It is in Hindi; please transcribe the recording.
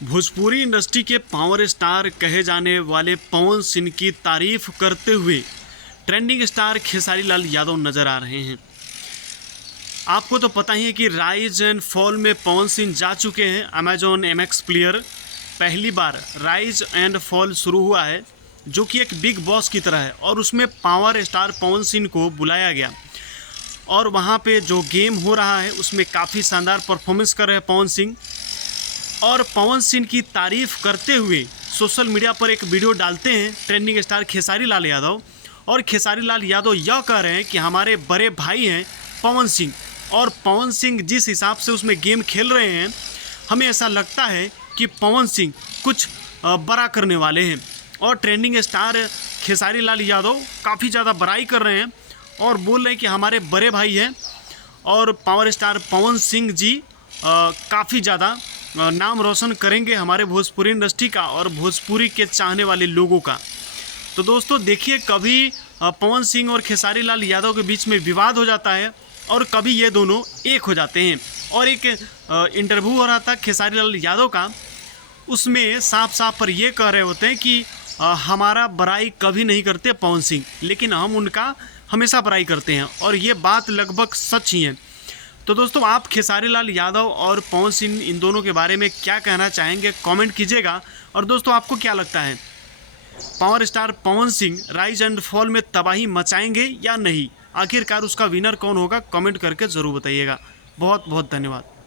भोजपुरी इंडस्ट्री के पावर स्टार कहे जाने वाले पवन सिंह की तारीफ करते हुए ट्रेंडिंग स्टार खेसारी लाल यादव नजर आ रहे हैं। आपको तो पता ही है कि राइज एंड फॉल में पवन सिंह जा चुके हैं। अमेजॉन MX प्लेयर पहली बार राइज एंड फॉल शुरू हुआ है, जो कि एक बिग बॉस की तरह है, और उसमें पावर स्टार पवन सिंह को बुलाया गया और वहाँ पे जो गेम हो रहा है उसमें काफ़ी शानदार परफॉर्मेंस कर रहे हैं पवन सिंह। और पवन सिंह की तारीफ करते हुए सोशल मीडिया पर एक वीडियो डालते हैं ट्रेंडिंग स्टार खेसारी लाल यादव, और खेसारी लाल यादव यह कह रहे हैं कि हमारे बड़े भाई हैं पवन सिंह, और पवन सिंह जिस हिसाब से उसमें गेम खेल रहे हैं हमें ऐसा लगता है कि पवन सिंह कुछ बड़ा करने वाले हैं। और ट्रेंडिंग स्टार खेसारी लाल यादव काफ़ी ज़्यादा बड़ाई कर रहे हैं और बोल रहे हैं कि हमारे बड़े भाई हैं और पावर स्टार पवन सिंह जी काफ़ी ज़्यादा नाम रोशन करेंगे हमारे भोजपुरी इंडस्ट्री का और भोजपुरी के चाहने वाले लोगों का। तो दोस्तों देखिए, कभी पवन सिंह और खेसारी लाल यादव के बीच में विवाद हो जाता है और कभी ये दोनों एक हो जाते हैं। और एक इंटरव्यू हो रहा था खेसारी लाल यादव का, उसमें साफ साफ पर ये कह रहे होते हैं कि हमारा बड़ाई कभी नहीं करते पवन सिंह, लेकिन हम उनका हमेशा बड़ाई करते हैं, और ये बात लगभग सच ही है। तो दोस्तों, आप खेसारी लाल यादव और पवन सिंह इन दोनों के बारे में क्या कहना चाहेंगे, कमेंट कीजिएगा। और दोस्तों, आपको क्या लगता है, power star Pawan Singh rise and fall में तबाही मचाएंगे या नहीं? आखिरकार उसका विनर कौन होगा, कमेंट करके ज़रूर बताइएगा। बहुत बहुत धन्यवाद।